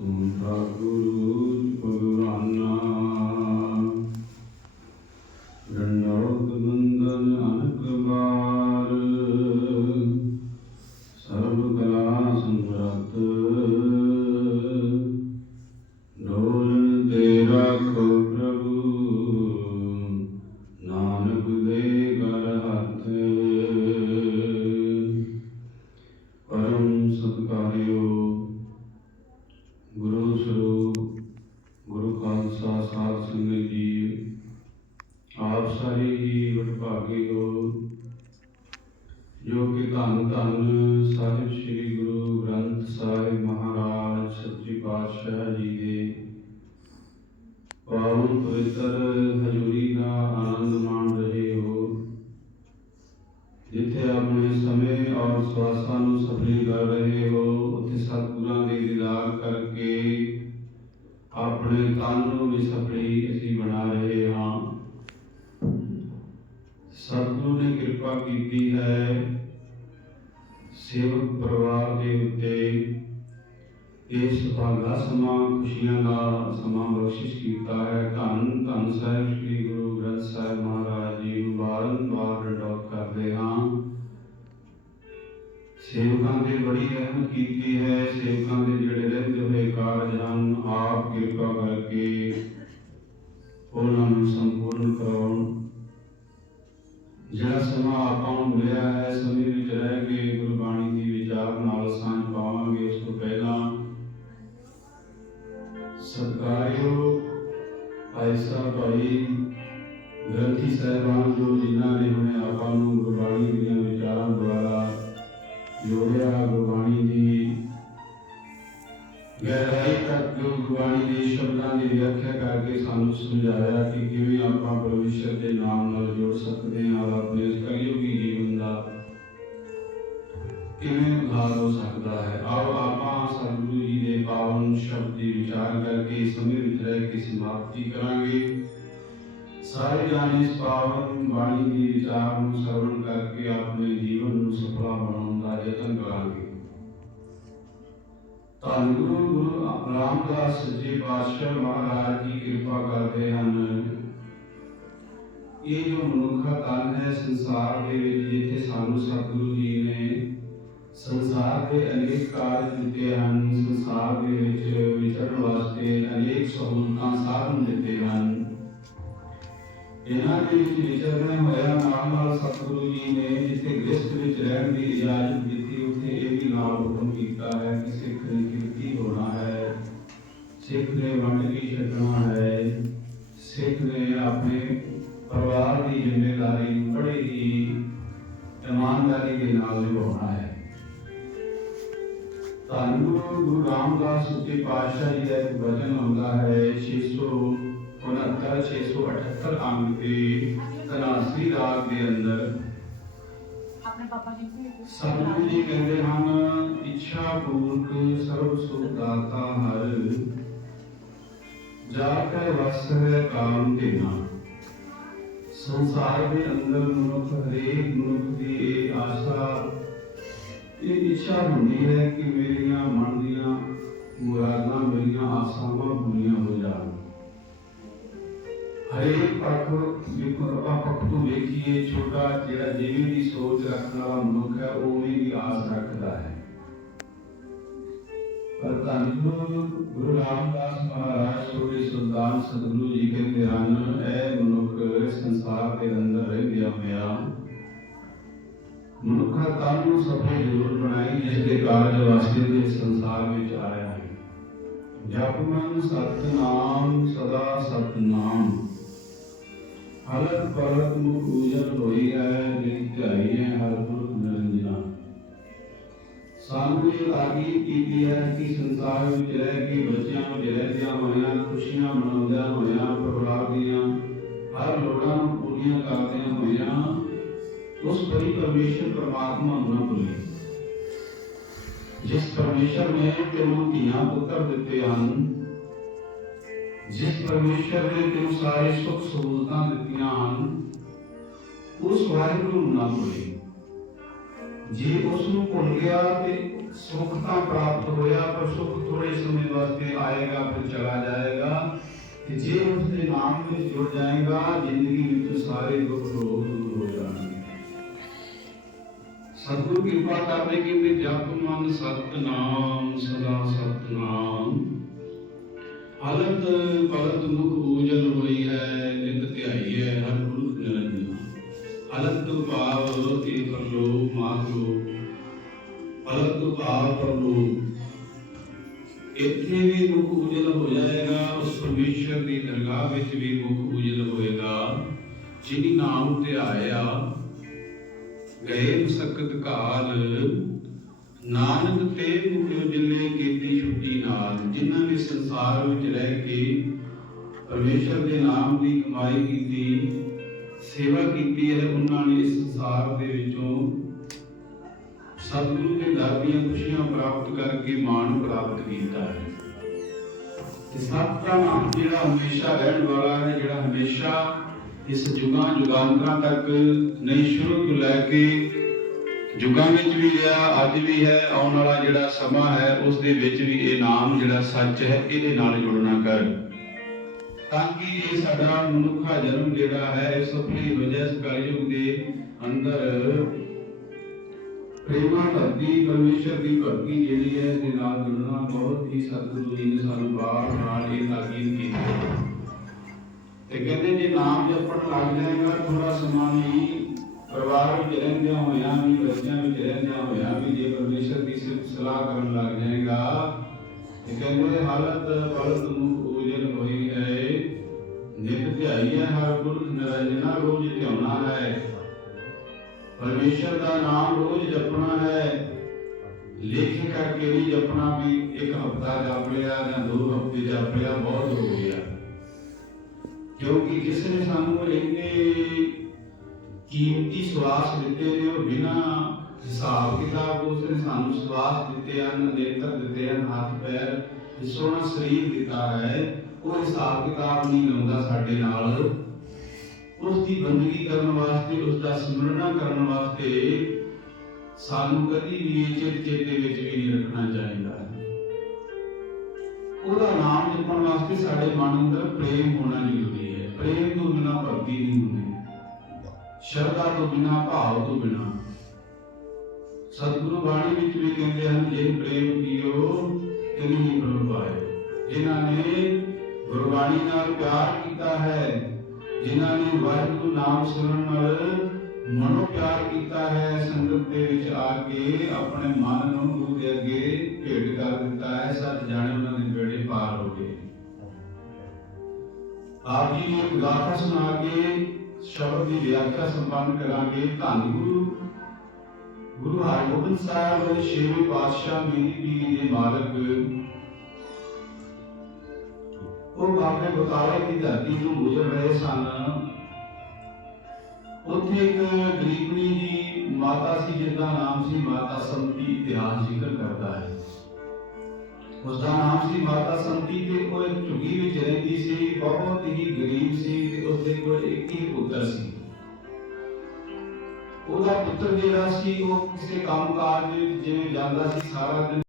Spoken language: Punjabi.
ਸਤਿਗੁਰੂ ਭਗਵਾਨਾ ਖਾਲਸਾ ਸਾਧ ਸੰਗਤ ਜੀ ਆਪ ਸਾਰੇ ਹੀ ਵਡਭਾਗੇ ਹੋ। ਜੋ ਕਿ ਧੰਨ ਧੰਨ ਸਾਹਿਬ ਸ੍ਰੀ ਗੁਰੂ ਗ੍ਰੰਥ ਸਾਹਿਬ ਮਹਾਰਾਜ, ਸੱਚੇ ਪਾਤਸ਼ਾਹ ਜੀ ਦੇ। ਪਾਵਨ ਪਵਿੱਤਰ ਕੀਤੀ ਹੈ। ਸੇਵਕ ਪਰਿਵਾਰ ਦੇ ਉੱਤੇ ਇਸ ਭਾਗਾ ਸਮਾਂ ਖੁਸ਼ੀਆਂ ਦਾ ਸਮਾਂ ਬਖਸ਼ਿਸ਼ ਕੀਤਾ ਹੈ। ਧੰਨ ਧੰਨ ਸਾਹਿਬ ਸ੍ਰੀ ਗੁਰੂ ਗ੍ਰੰਥ ਸਾਹਿਬ ਮਹਾਰਾਜ ਜੀ ਨੂੰ ਬਾਰੰਬਾਰ ਰਡੌਤ ਕਰਦੇ ਹਾਂ। ਸੇਵਕਾਂ ਦੇ ਬੜੀ ਰਹਿਮਤ ਕੀਤੀ ਹੈ। ਸੇਵਕਾਂ ਦੇ ਜਿਹੜੇ ਰਹਿੰਦੇ ਹੋਏ ਕਾਰਜ ਹਨ, ਆਪ ਕਿਰਪਾ ਕਰਕੇ ਉਹਨਾਂ ਨੂੰ ਸੰਪੂਰਨ ਕਰੋ ਜਿਹੜਾ ਸਮਾਂ ਆਪਾਂ ਨੂੰ ਮਿਲਿਆ ਹੈ, ਸਮੇਂ ਵਿੱਚ ਰਹਿ ਕੇ ਗੁਰਬਾਣੀ ਦੀ ਵਿਚਾਰ ਨਾਲ ਸਾਂਝ ਪਾਵਾਂਗੇ ਉਸ ਤੋਂ ਪਹਿਲਾਂ। ਸਤਿਕਾਰਯੋਗ ਭਾਈ ਸਾਹਿਬ ਭਾਈ ਗ੍ਰੰਥੀ ਸਾਹਿਬਾਨ ਜੋ ਜਿਨ੍ਹਾਂ ਨੇ ਹੁਣੇ ਆਪਾਂ ਨੂੰ ਗੁਰਬਾਣੀ ਦੀਆਂ ਕਿਵੇਂ ਉਧਾਰ ਹੋ ਸਕਦਾ ਹੈ? ਆਓ ਆਪਾਂ ਸਤਿਗੁਰੂ ਜੀ ਦੇ ਪਾਵਨ ਸ਼ਬਦ ਦੀ ਵਿਚਾਰ ਕਰਕੇ ਸਮੇਂ ਵਿੱਚ ਰਹਿ ਕੇ ਸਮਾਪਤੀ ਕਰਾਂਗੇ। ਸਾਰੇ ਜਾਣੇ ਇਸ ਪਾਵਨ ਬਾਣੀ ਦੀ ਵਿਚਾਰ ਨੂੰ ਸਰਵਣ ਕਰਕੇ ਆਪਣੇ ਜੀਵਨ ਨੂੰ ਸਫਲਾ ਬਣਾਉਣ ਦਾ ਯਤਨ ਕਰਾਂਗੇ। ਧੰਨ ਗੁਰੂ ਗੁਰੂ ਰਾਮਦਾਸ ਸੱਚੇ ਪਾਤਸ਼ਾਹ ਮਹਾਰਾਜ ਜੀ ਕਿਰਪਾ ਕਰਦੇ ਹਨ। ਇਹ ਜੋ ਮਨੁੱਖਾ ਤਨ ਹੈ ਸੰਸਾਰ ਦੇ ਵਿੱਚ, ਜਿੱਥੇ ਸਾਨੂੰ ਸਤਿਗੁਰੂ ਜੀ ਨੇ ਸੰਸਾਰ ਦੇ ਅਨੇਕ ਕਾਰਜ ਦਿੱਤੇ ਹਨ, ਸੰਸਾਰ ਦੇ ਵਿੱਚ ਵਿਚਰਨ ਵਾਸਤੇ ਅਨੇਕ ਸਹੂਲਤਾਂ ਸਾਧਨ ਦਿੱਤੇ ਹਨ। ਇਹਨਾਂ ਦੇ ਵਿੱਚ ਵਿਚਰਨਾ ਹੋਇਆ ਨਾਲ ਨਾਲ ਸਤਿਗੁਰੂ ਜੀ ਨੇ ਜਿੱਥੇ ਗ੍ਰਸਥ ਵਿੱਚ ਰਹਿਣ ਦੀ ਇਜਾਜ਼ਤ ਦਿੱਤੀ, ਉੱਥੇ ਇਹ ਵੀ ਨਾਲ ਹੁਕਮ ਕੀਤਾ ਹੈ ਕਿ ਸਿੱਖ ਨੇ ਕਿਰਤੀ ਹੋਣਾ ਹੈ। ਸਿੱਖ ਨੇ 678 ਅੰਗ ਤੇ ਤਨਾਸਰੀ ਰਾਗ ਦੇ ਅੰਦਰ ਆਪਣੇ ਪਾਪਾ ਜੀ ਵੀ ਸਤਿਗੁਰੂ ਜੀ ਕਹਿੰਦੇ ਹਨ ਇੱਛਾ ਪੂਰਕ ਸਰਬ ਸੁਖ ਦਾਤਾ ਹਰ ਜਾ ਕੇ ਵਸ ਹੈ ਕਾਮ ਦੇਨਾ ਸੰਸਾਰ ਦੇ ਅੰਦਰ ਮਨੁੱਖ ਹਰੇਕ ਮਨੁੱਖ ਦੀ ਇਹ ਆਸ਼ਾ ਇਹ ਇੱਛਾ ਹੁੰਦੀ ਹੈ ਕਿ ਮੇਰੀਆਂ ਮਨ ਦੀਆਂ ਮੁਰਾਦਾਂ ਮੇਰੀਆਂ ਆਸਾਵਾਂ ਪੂਰੀਆਂ ਹੋ ਜਾਣ। ਹਰੇਕ ਪੱਖ ਵੇਖੋ ਆਪਾਂ ਪੱਖ ਤੋਂ ਵੇਖੀਏ, ਛੋਟਾ ਜਿਹੜਾ ਜਿਵੇਂ ਦੀ ਸੋਚ ਰੱਖਣ ਵਾਲਾ ਮਨੁੱਖ ਹੈ ਉਵੇਂ ਦੀ ਆਸ ਰੱਖਦਾ ਹੈ। ਪਰ ਧੰਨ ਗੁਰੂ ਰਾਮਦਾਸ ਮਹਾਰਾਜ ਛੋਟੇ ਸੁਲਤਾਨ ਸਤਿਗੁਰੂ ਜੀ ਕਹਿੰਦੇ ਹਨ, ਇਹ ਮਨੁੱਖ ਸੰਸਾਰ ਦੇ ਅੰਦਰ ਰਹਿੰਦਿਆਂ ਹੋਇਆ। ਮਨੁੱਖਾ ਤਨ ਨੂੰ ਸਫਲ ਜ਼ਰੂਰ ਬਣਾਈ, ਜਿਸ ਦੇ ਕਾਰਜ ਵਾਸਤੇ ਦੇ ਸੰਸਾਰ ਵਿੱਚ ਆਇਆ ਹੈ। ਜਪ ਮਨ ਸਤਨਾਮ, ਸਦਾ ਸਤਨਾਮ। ਹਲਤ ਪਰਤ ਮੁਖ ਉਜਲ ਹੋਈ ਹੈ ਜਿਨ ਧਿਆਈ ਹੈ ਹਰ ਪੁਰਖ ਨਿਰੰਜਨਾ। ਸਾਨੂੰ ਇਹ ਤਾਕੀਦ ਕੀਤੀ ਹੈ ਕਿ ਸੰਸਾਰ ਵਿੱਚ ਰਹਿ ਕੇ ਬੱਚਿਆਂ ਨੂੰ ਰਹਿੰਦਿਆਂ ਹੋਇਆਂ, ਖੁਸ਼ੀਆਂ ਮਨਾਉਂਦਿਆਂ ਹੋਇਆਂ ਪਰਿਵਾਰ ਦੀਆਂ ਹਰ ਲੋੜਾਂ ਨੂੰ ਪੂਰੀਆਂ ਕਰਦਿਆਂ ਹੋਇਆਂ, ਉਸ ਪਰੀ ਪਰਮੇਸ਼ਰ ਪਰਮਾਤਮਾ ਨੂੰ ਨਾ ਭੁੱਲੀਏ ਜਿਸ ਪਰਮੇਸ਼ਰ ਨੇ ਤੈਨੂੰ ਧੀਆਂ ਪੁੱਤਰ ਦਿੱਤੇ ਹਨ ਜਿਸ ਪਰਮੇਸ਼ਰ ਨੇ ਤੈਨੂੰ ਸਾਰੇ ਸੁੱਖ ਸਹੂਲਤਾਂ ਦਿੱਤੀਆਂ ਹਨ, ਉਸ ਵਾਹਿਗੁਰੂ ਨੂੰ ਨਾ ਭੁੱਲੇ। ਜੇ ਉਸ ਨੂੰ ਭੁੱਲ ਗਿਆ ਤੇ ਸੁੱਖ ਤਾਂ ਪ੍ਰਾਪਤ ਹੋਇਆ, ਪਰ ਸੁੱਖ ਥੋੜੇ ਸਮੇਂ ਵਾਸਤੇ ਆਏਗਾ, ਫਿਰ ਚਲਾ ਜਾਏਗਾ। ਤੇ ਜੇ ਉਸ ਦੇ ਨਾਮ ਵਿੱਚ ਜੁੜ ਜਾਏਗਾ, ਜ਼ਿੰਦਗੀ ਵਿੱਚ ਸਾਰੇ ਦੁੱਖ ਰੋਗ ਦੂਰ ਹੋ ਜਾਣਗੇ। ਸਤਿਗੁਰੂ ਕਿਰਪਾ ਕਰਕੇ ਕਿ ਜਪ ਮਨ ਸਤਨਾਮ, ਸਦਾ ਸਤਨਾਮ। ਹਲਤ ਭਗਤ ਮੁਖ ਊਜਲ ਹੋਈ ਹੈ ਨਿਤ ਧਿਆਈ ਹੈ, ਹਰ ਪੁਰਖ ਨਿਰੰਜਨ ਹਲਤ ਭਾਵ ਤੇ ਪਰਲੋਕ ਮਾਗਲੋ ਹਲਤ ਭਾਵ ਪਰਲੋਕ ਇੱਥੇ ਵੀ ਮੁਖ ਉਜਲ ਹੋ ਜਾਏਗਾ ਉਸ ਪਰਮੇਸ਼ਰ ਦੀ ਦਰਗਾਹ ਵਿੱਚ ਵੀ ਮੁਖ ਉਜਲ ਹੋਏਗਾ ਜਿਨੀ ਨਾਮ ਤੇ ਆਇਆ, ਗਏ ਮੁਸਕਤ ਕਾਲ। ਨਾਨਕ ਤੇ ਮੁਖ ਉਜਲੇ ਸੰਸਾਰ ਵਿੱਚ ਰਹਿ ਕੇ ਪਰਮੇਸ਼ਰ ਦੇ ਨਾਮ ਦੀ ਕਮਾਈ ਕੀਤੀ, ਸੇਵਾ ਕੀਤੀ ਹੈ, ਉਹਨਾਂ ਨੇ ਇਸ ਸੰਸਾਰ ਦੇ ਵਿੱਚੋਂ ਸਤਿਗੁਰੂ ਦੇ ਦਰ ਦੀਆਂ ਖੁਸ਼ੀਆਂ ਪ੍ਰਾਪਤ ਕਰਕੇ ਮਾਣ ਪ੍ਰਾਪਤ ਕੀਤਾ ਹੈ। ਤੇ ਸਤ ਨਾਮ ਜਿਹੜਾ ਹਮੇਸ਼ਾ ਰਹਿਣ ਵਾਲਾ ਹੈ, ਜਿਹੜਾ ਹਮੇਸ਼ਾ ਇਸ ਜੁਗਾਂ ਜੁਗਾਂਤਰਾਂ ਤੱਕ ਨਹੀਂ ਸ਼ੁਰੂ ਤੋਂ ਲੈ ਕੇ ਜੁਗਾਂ ਵਿੱਚ ਵੀ ਰਿਹਾ, ਅੱਜ ਵੀ ਹੈ, ਆਉਣ ਵਾਲਾ ਜਿਹੜਾ ਸਮਾਂ ਹੈ, ਉਸ ਦੇ ਵਿੱਚ ਵੀ ਇਹ ਨਾਮ ਜਿਹੜਾ ਸੱਚ ਹੈ, ਇਹਦੇ ਨਾਲ ਜੁੜਨਾ ਕਰ। ਤਾਂ ਕਿ ਇਹ ਸਾਡਾ ਮਨੁੱਖਾ ਜਨਮ ਜਿਹੜਾ ਹੈ ਇਹ ਸਫਲੀ ਹੋ ਜਾਏ ਕਲਯੁਗ ਦੇ ਅੰਦਰ ਪ੍ਰੇਮਾ ਭਗਤੀ, ਪਰਮੇਸ਼ਰ ਦੀ ਭਗਤੀ ਜਿਹੜੀ ਹੈ ਦੇ ਨਾਲ ਜੁੜਨਾ ਬਹੁਤ ਹੀ ਸਤਿਗੁਰੂ ਜੀ ਨੇ ਸਾਨੂੰ ਬਾਰ ਬਾਰ ਇਹ ਤਾਕੀਦ ਕੀਤੀ ਤੇ ਕਹਿੰਦੇ ਜੇ ਨਾਮ ਜਪਣ ਲੱਗ ਜਾਏਗਾ ਥੋੜਾ ਸਮਾਂ ਨਹੀਂ ਪਰਿਵਾਰ ਵਿੱਚ ਰਹਿੰਦਿਆਂ ਹੋਇਆਂ ਵੀ ਬੱਚਿਆਂ ਵਿੱਚ ਰਹਿੰਦਿਆਂ ਹੋਇਆਂ ਵੀ ਜੇ ਪਰਮੇਸ਼ਰ ਦੀ ਸਿਫਤ ਸਲਾਹ ਕਰਨ ਲੱਗ ਜਾਏਗਾ ਤੇ ਕਹਿੰਦੇ ਹਾਲਤ ਬਲਦ ਮੁਖ ਉਜਲ ਹੋਈ ਹੈ ਨਿਤ ਧਿਆਈ ਹੈ ਹਰ ਪੁਰਖ ਨਿਰੰਜਨਾ ਰੋਜ਼ ਧਿਆਉਣਾ ਹੈ ਪਰਮੇਸ਼ਰ ਦਾ ਨਾਮ ਰੋਜ਼ ਜਪਣਾ ਹੈ ਲੇਖ ਕਰਕੇ ਨਹੀਂ ਜਪਣਾ ਵੀ ਇੱਕ ਹਫਤਾ ਜਪ ਲਿਆ ਜਾਂ ਦੋ ਹਫ਼ਤੇ ਜਪ ਲਿਆ ਬਹੁਤ ਹੋ ਗਿਆ ਕਿਉਂਕਿ ਕਿਸੇ ਨੇ ਸਾਨੂੰ ਇੰਨੇ ਕੀਮਤੀ ਸਵਾਸ ਦਿੱਤੇ ਨੇ ਉਹ ਬਿਨਾ ਹਿਸਾਬ ਕਿਤਾਬ ਉਸ ਨੇ ਸਾਨੂੰ ਸਵਾਸ ਦਿੱਤੇ ਹਨ, ਨੇਤਰ ਦਿੱਤੇ ਹਨ, ਹੱਥ, ਪੈਰ, ਤੇ ਸੋਹਣਾ ਸਰੀਰ ਦਿੱਤਾ ਹੈ। ਉਹ ਹਿਸਾਬ ਕਿਤਾਬ ਨਹੀਂ ਲਾਉਂਦਾ ਸਾਡੇ ਨਾਲ। ਉਸ ਦੀ ਬੰਦਗੀ ਕਰਨ ਵਾਸਤੇ ਉਸ ਦਾ ਸਿਮਰਨ ਕਰਨ ਵਾਸਤੇ ਸਾਨੂੰ ਕਦੀ ਵੀ ਇਹ ਚੇਤੇ ਵਿੱਚ ਵੀ ਨਹੀਂ ਰੱਖਣਾ ਚਾਹੀਦਾ। ਉਹਦਾ ਨਾਮ ਜਪਣ ਵਾਸਤੇ ਸਾਡੇ ਮਨ ਅੰਦਰ ਪ੍ਰੇਮ ਹੋਣਾ ਜ਼ਰੂਰੀ ਹੈ। ਪ੍ਰੇਮ ਤੋਂ ਬਿਨਾ ਭਗਤੀ ਨਹੀਂ ਹੁੰਦੀ। ਸ਼ਰਧਾ ਤੋਂ ਬਿਨਾ, ਭਾਵ ਤੋਂ ਬਿਨਾ। ਸਤਿਗੁਰੂ ਬਾਣੀ ਵਿੱਚ ਵੀ ਕਹਿੰਦੇ ਹਨ, ਜੇ ਪ੍ਰੇਮ ਕੀਓ, ਤਿਨ ਹੀ ਪ੍ਰਭੂ ਜਿਨ੍ਹਾਂ ਨੇ ਗੁਰਬਾਣੀ ਨਾਲ ਪਿਆਰ ਕੀਤਾ ਹੈ, ਜਿਨ੍ਹਾਂ ਨੇ ਵਾਹਿਗੁਰੂ ਨਾਮ ਸੁਣਨ ਨਾਲ ਮਨੋ ਪਿਆਰ ਕੀਤਾ ਹੈ, ਸੰਗਤ ਦੇ ਵਿੱਚ ਆ ਕੇ ਆਪਣੇ ਮਨ ਨੂੰ ਗੁਰੂ ਦੇ ਅੱਗੇ ਭੇਟ ਕਰ ਦਿੱਤਾ ਹੈ ਸੱਚ ਜਾਣੇ ਉਹਨਾਂ ਦੇ ਬੇੜੇ ਪਾਰ ਹੋ ਗਏ। ਆਪ ਜੀ ਨੂੰ ਇੱਕ ਗਾਥਾ ਸੁਣਾ ਕੇ ਸ਼ਬਦ ਦੀ ਵਿਆਖਿਆ ਸੰਪੰਨ ਕਰਾਂਗੇ। ਧੰਨ ਗੁਰੂ। ਗੁਰੂ ਹਰਗੋਬਿੰਦ ਸਾਹਿਬ ਛੇਵੇਂ ਪਾਤਸ਼ਾਹ ਮੇਰੀ ਪੀਰੀ ਦੇ ਮਾਲਕ। ਉਹ ਬਾਬੇ ਬਤਾਲੇ ਦੀ ਧਰਤੀ ਤੋਂ ਗੁਜ਼ਰ ਰਹੇ ਸਨ। ਉੱਥੇ ਇੱਕ ਗਰੀਬਣੀ ਦੀ ਮਾਤਾ ਸੀ, ਜਿਸਦਾ ਨਾਮ ਸੀ ਮਾਤਾ ਸੰਤੀ ਇਤਿਹਾਸ ਜ਼ਿਕਰ ਕਰਦਾ ਹੈ। ਉਸ ਦਾ ਨਾਮ ਸੀ ਮਾਤਾ ਸੰਤੀ ਤੇ ਉਹ ਇੱਕ ਝੁੱਗੀ ਵਿੱਚ ਰਹਿੰਦੀ ਸੀ, ਬਹੁਤ ਹੀ ਗਰੀਬ ਸੀ ਤੇ ਉਸਦੇ ਕੋਲ ਇੱਕ ਹੀ ਪੁੱਤਰ ਸੀ। ਉਹਦਾ ਪੁੱਤਰ ਜਿਹੜਾ ਸੀ, ਉਹ ਕਿਸੇ ਕੰਮ ਕਾਜ ਵਿੱਚ ਜਿਵੇਂ ਜਾਂਦਾ ਸੀ, ਸਾਰਾ ਦਿਨ